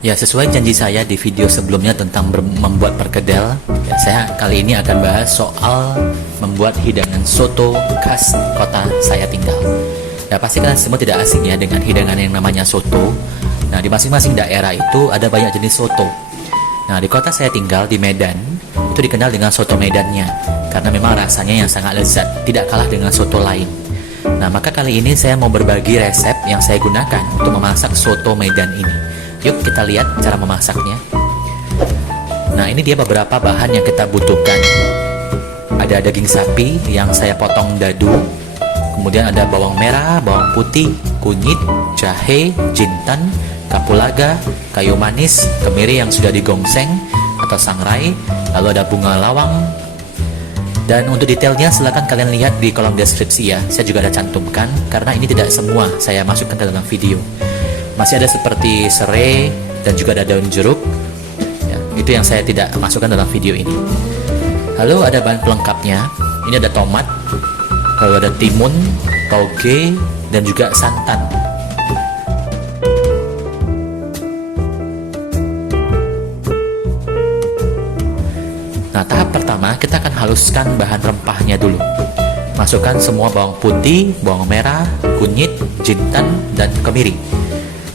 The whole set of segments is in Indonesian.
Ya, sesuai janji saya di video sebelumnya tentang membuat perkedel, ya, saya kali ini akan bahas soal membuat hidangan soto khas kota saya tinggal. Ya, pasti kalian semua tidak asing ya dengan hidangan yang namanya soto. Nah, di masing-masing daerah itu ada banyak jenis soto. Nah, di kota saya tinggal di Medan, itu dikenal dengan soto Medannya, karena memang rasanya yang sangat lezat, tidak kalah dengan soto lain. Nah, maka kali ini saya mau berbagi resep yang saya gunakan untuk memasak soto Medan ini. Yuk kita lihat cara memasaknya. Nah, ini dia beberapa bahan yang kita butuhkan. Ada daging sapi yang saya potong dadu. Kemudian ada bawang merah, bawang putih, kunyit, jahe, jinten, kapulaga, kayu manis, kemiri yang sudah digongseng atau sangrai. Lalu ada bunga lawang. Dan untuk detailnya silahkan kalian lihat di kolom deskripsi ya. Saya juga ada cantumkan karena ini tidak semua saya masukkan ke dalam video. Masih ada seperti serai dan juga ada daun jeruk ya, itu yang saya tidak masukkan dalam video ini. Lalu ada bahan pelengkapnya. Ini ada tomat, lalu ada timun, toge, dan juga santan. Nah, tahap pertama kita akan haluskan bahan rempahnya dulu. Masukkan semua bawang putih, bawang merah, kunyit, jinten, dan kemiri.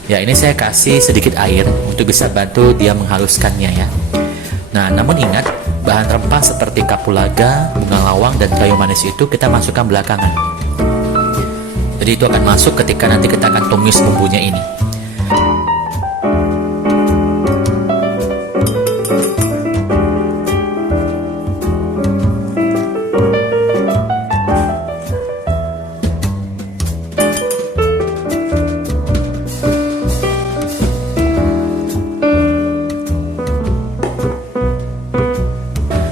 Ya, ini saya kasih sedikit air untuk bisa bantu dia menghaluskannya ya. Nah, namun ingat, bahan rempah seperti kapulaga, bunga lawang, dan kayu manis itu kita masukkan belakangan. Jadi itu akan masuk ketika nanti kita akan tumis bumbunya ini.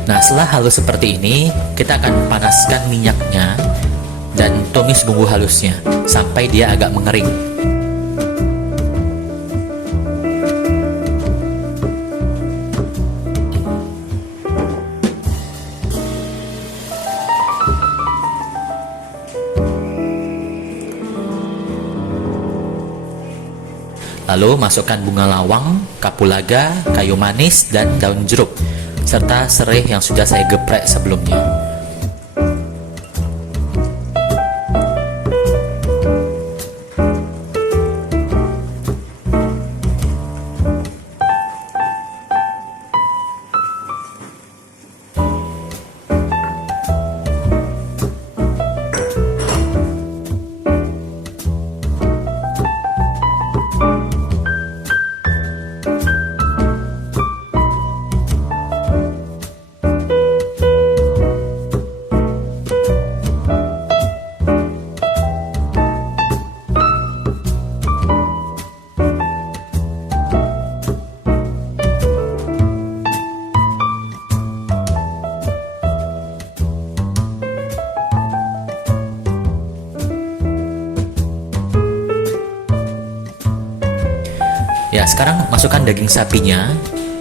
Nah, setelah halus seperti ini, kita akan panaskan minyaknya dan tumis bumbu halusnya sampai dia agak mengering. Lalu masukkan bunga lawang, kapulaga, kayu manis, dan daun jeruk serta serai yang sudah saya geprek sebelumnya. Ya, sekarang masukkan daging sapinya.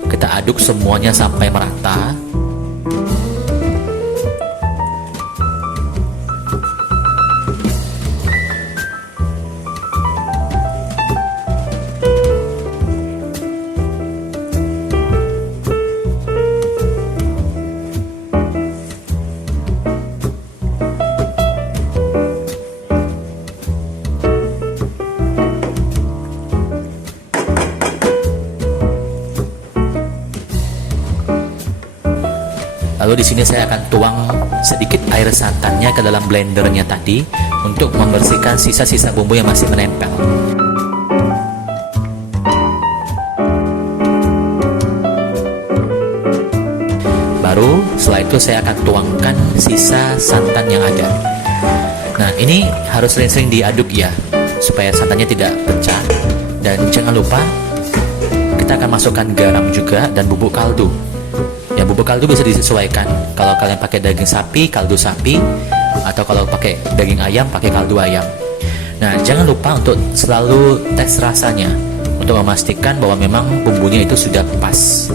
Kita aduk semuanya sampai merata. Lalu di sini saya akan tuang sedikit air santannya ke dalam blendernya tadi untuk membersihkan sisa-sisa bumbu yang masih menempel. Baru setelah itu saya akan tuangkan sisa santan yang ada. Nah, ini harus sering-sering diaduk ya supaya santannya tidak pecah. Dan jangan lupa kita akan masukkan garam juga dan bubuk kaldu. Ya, bubuk kaldu bisa disesuaikan. Kalau kalian pakai daging sapi, kaldu sapi, atau kalau pakai daging ayam, pakai kaldu ayam. Nah, jangan lupa untuk selalu tes rasanya untuk memastikan bahwa memang bumbunya itu sudah pas.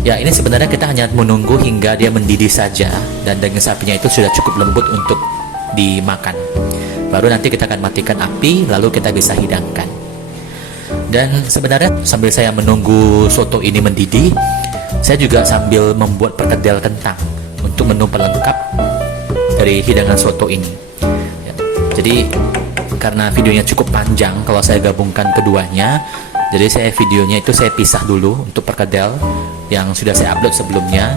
Ya, ini sebenarnya kita hanya menunggu hingga dia mendidih saja dan daging sapinya itu sudah cukup lembut untuk dimakan. Baru nanti kita akan matikan api, lalu kita bisa hidangkan. Dan sebenarnya sambil saya menunggu soto ini mendidih, saya juga sambil membuat perkedel kentang untuk menu pelengkap dari hidangan soto ini. Ya, jadi karena videonya cukup panjang kalau saya gabungkan keduanya, jadi videonya itu saya pisah dulu untuk perkedel yang sudah saya upload sebelumnya.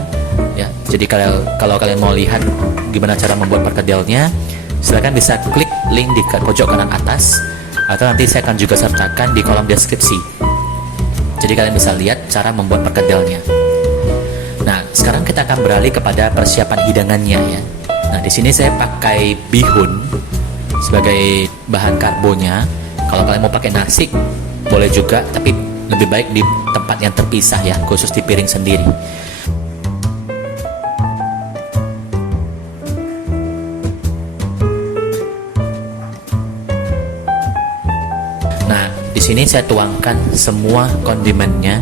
Ya, jadi kalau kalian mau lihat gimana cara membuat perkedelnya, silahkan bisa klik link di pojok kanan atas, atau nanti saya akan juga sertakan di kolom deskripsi. Jadi kalian bisa lihat cara membuat perkedelnya. Nah, sekarang kita akan beralih kepada persiapan hidangannya ya. Nah, di sini saya pakai bihun sebagai bahan karbonya. Kalau kalian mau pakai nasi boleh juga, tapi lebih baik di tempat yang terpisah ya, khusus di piring sendiri. Nah, di sini saya tuangkan semua kondimennya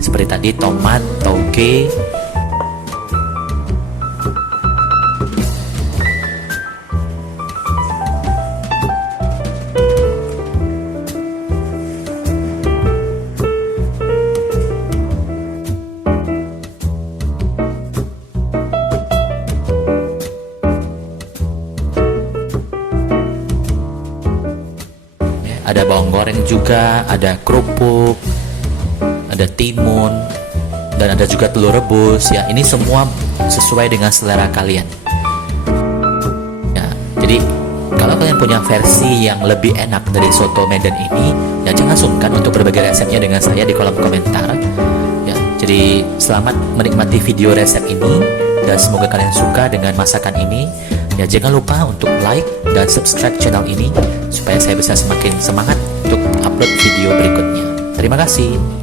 seperti tadi, tomat, toge, ada bawang goreng juga, ada kerupuk, ada timun, dan ada juga telur rebus ya. Ini semua sesuai dengan selera kalian ya. Jadi kalau kalian punya versi yang lebih enak dari soto Medan ini ya, jangan sungkan untuk berbagi resepnya dengan saya di kolom komentar ya. Jadi selamat menikmati video resep ini, dan semoga kalian suka dengan masakan ini ya. Jangan lupa untuk like dan subscribe channel ini supaya saya bisa semakin semangat untuk upload video berikutnya. Terima kasih.